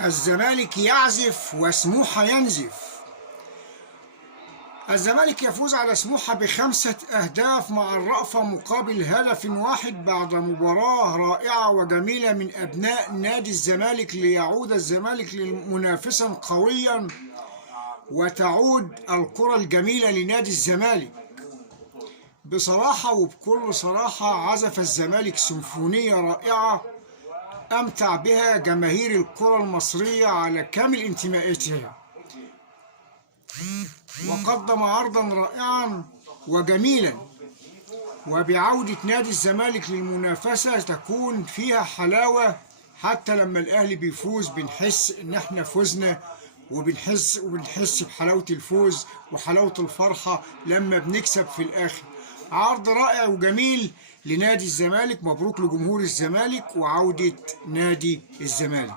الزمالك يعزف وسموحة ينزف. الزمالك يفوز على سموحة ب5 أهداف مع الرأفة مقابل هدف واحد بعد مباراة رائعة وجميلة من أبناء نادي الزمالك، ليعود الزمالك منافسا قويا وتعود الكرة الجميلة لنادي الزمالك. بصراحة وبكل صراحة عزف الزمالك سيمفونية رائعة أمتع بها جماهير الكرة المصرية على كامل انتماءاتها، وقدم عرضا رائعا وجميلا. وبعودة نادي الزمالك للمنافسة تكون فيها حلاوة، حتى لما الأهلي بيفوز بنحس إن احنا فزنا، وبنحس بحلاوة الفوز وحلاوة الفرحة لما بنكسب في الآخر. عرض رائع وجميل لنادي الزمالك. مبروك لجمهور الزمالك وعودة نادي الزمالك.